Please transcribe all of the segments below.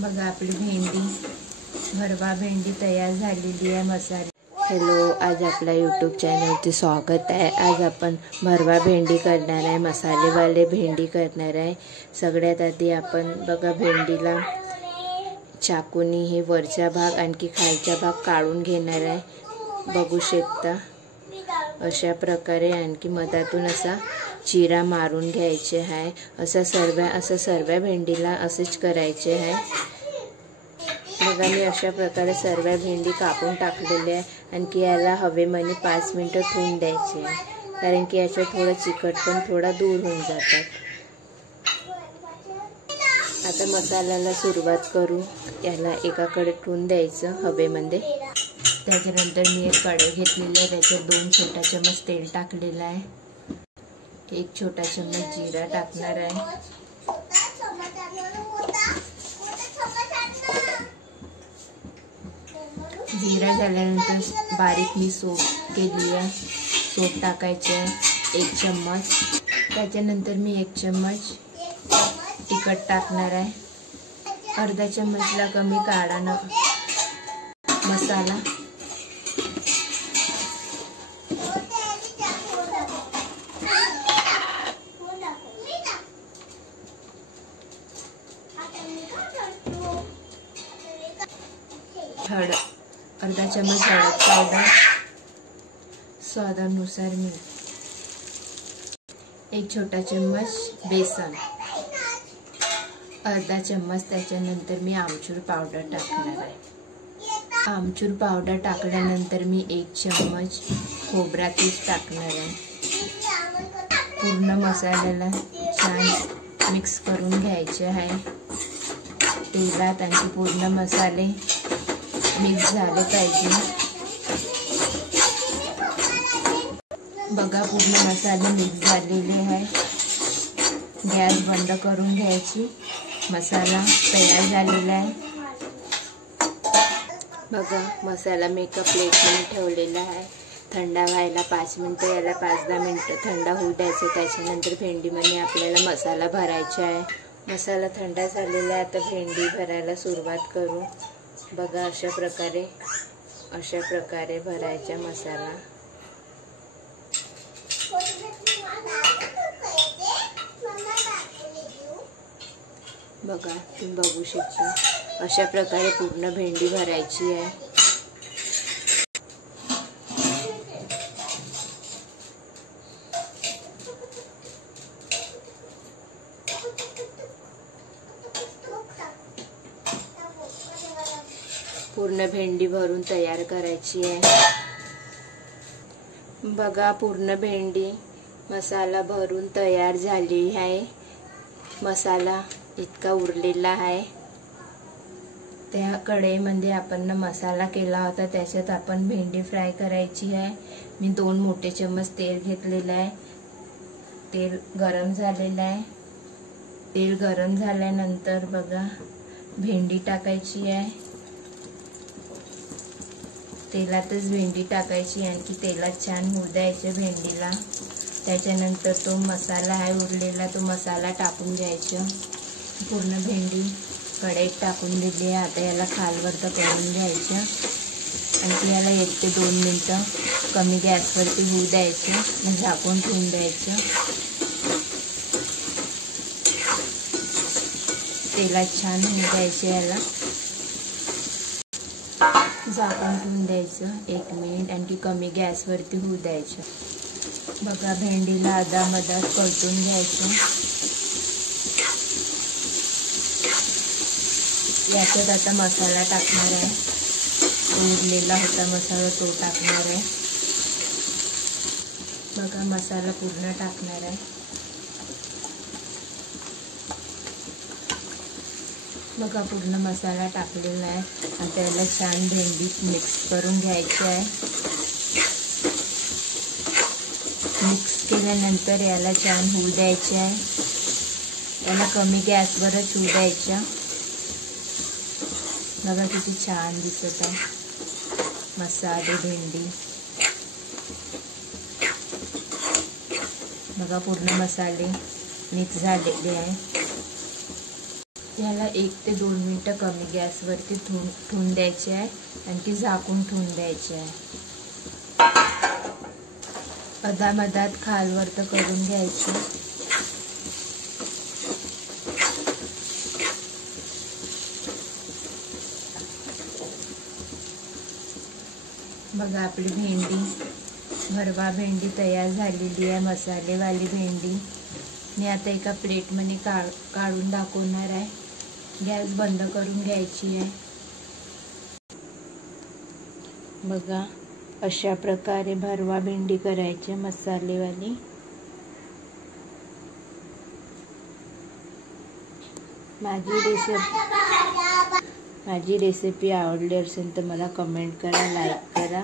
बघा आपली भेंडी, भरवा भेंडी तयार झालेली आहे मसाले। हॅलो, आज आपल्या यूट्यूब चॅनलचे स्वागत आहे। आज आपण भरवा भेंडी करणार आहे, मसालेवाले भेंडी करणार आहे। सगळ्यात आधी आपण बघा भेंडीला चाकूनी हे वरचा भाग आणखी खालचा भाग काढून घेणार आहे। बघू शकता अशा प्रकारे आणखी मधातून असा चिरा मारून घ्यायचे आहे। असं सर्व भेंडीला असेच करायचे आहे। बघा मी अशा प्रकारे सर्व भेंडी कापून टाकलेली आहे। आणखी याला हवेमध्ये 5 मिनिटं ठेवून द्यायचे आहे, कारण की याचं थोडं चिकटपण थोडा दूर होऊन जातात। आता मसाल्याला सुरुवात करू। याला एकाकडे ठेवून द्यायचं हवेमध्ये। त्याच्यानंतर मी एक कढई घेतलेली आहे, त्याच्यात 2 छोटा चम्मच तेल टाकलेलं आहे। 1 छोटा चम्मच जीरा टाकणार आहे। जीरा झाल्यानंतर बारीक मी सोप केली आहे, सोप टाकायचे आहे 1 चम्मच। त्याच्यानंतर मी 1 चम्मच तिखट टाकणार आहे। अर्धा चम्मचला कमी काढा ना मसाला। अर्धा चम्मच हळद पावडर, स्वादानुसार मीठ, 1 छोटा चम्मच बेसन, अर्धा चम्मच। त्याच्यानंतर मी आमचूर पावडर टाकणार आहे। आमचूर पावडर टाकल्यानंतर मी 1 चम्मच खोबरा तेल टाकणार आहे। पूर्ण मसाल्याला छान मिक्स करून घ्यायचे आहे तेलात, आणि पूर्ण मसाले मिक्स झाले पाहिजे। बघा पूर्ण मसाले मिक्स झालेले आहे। गॅस बंद करून घ्यायची। मसाला तयार झालेला आहे। बघा मसाला मी एका प्लेटमध्ये ठेवलेला आहे। थंडा व्हायला 5 मिनिटं, याला 5-10 मिनिटं थंडा होऊ द्यायचं। त्याच्यानंतर भेंडीमध्ये आपल्याला मसाला भरायचा आहे। मसाला थंडा झालेला आहे, आता भेंडी भरायला सुरुवात करू। बघा अशा प्रकारे भरायचा मसाला। बघा तुम्ही बघू शकता अशा प्रकारे पूर्ण भेंडी भरायची आहे। पूर्ण भेंडी भरून तयार करायची आहे। बघा पूर्ण भेंडी मसाला भरून तयार झाली आहे। मसाला इतका उरलेला आहे। त्या कढईमध्ये आपण मसाला केला होता, त्याच्यात आपण भेंडी फ्राय करायची आहे। मी 2 मोठे चम्मच तेल घेतलेलं आहे। तेल गरम झालेलं आहे। तेल गरम झाल्यानंतर बघा भेंडी टाकायची आहे। तेलातच भेंडी टाकायची, आणखी तेलात छान होऊ द्यायचं भेंडीला। त्याच्यानंतर तो मसाला आहे उरलेला, तो मसाला टाकून द्यायचा। पूर्ण भेंडी कढईत टाकून दिली आहे। आता याला खालवरती करून घ्यायचं, आणखी याला 1 ते 2 मिनिटं कमी गॅसवरती होऊ द्यायचं, मग झाकून ठेवून द्यायचं। तेलात छान होऊ द्यायचं, याला झाकून ठेवून द्यायचं 1 मिनिट, आणखी कमी गॅसवरती होऊ द्यायचं। बघा भेंडीला अदामधात परतून घ्यायचं। याच्यात आता मसाला टाकणार आहे, उरलेला होता मसाला तो टाकणार आहे। बघा मसाला पूर्ण टाकणार आहे। बघा पूर्ण मसाला टाकलेला आहे। आता याला छान भेंडी मिक्स करून घ्यायची आहे। मिक्स केल्यानंतर याला छान होऊ द्यायचे आहे। याला कमी गॅसवरच होऊ द्यायचं। बघा किती छान दिसत आहे मसाले भेंडी। बघा पूर्ण मसाले मिक्स झालेले आहे। ह्याला 1 ते 2 मिनटं कमी गॅसवरती ठेवून द्यायचे आहे आणि ती झाकून ठेवून द्यायची आहे. अदामधात खालवर तर करून घ्यायची. बघा आपली भेंडी, भरवा भेंडी तयार झालेली आहे, मसालेवाली भेंडी. मी आता एका प्लेटमध्ये काढून दाखवणार आहे. गॅस बंद करून घ्यायची आहे. बघा अशा प्रकारे भरवा भेंडी करायची मसालेवाली. माझी रेसिपी आवडली असेल तर मला कमेंट करा, लाईक करा.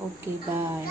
Okay bye.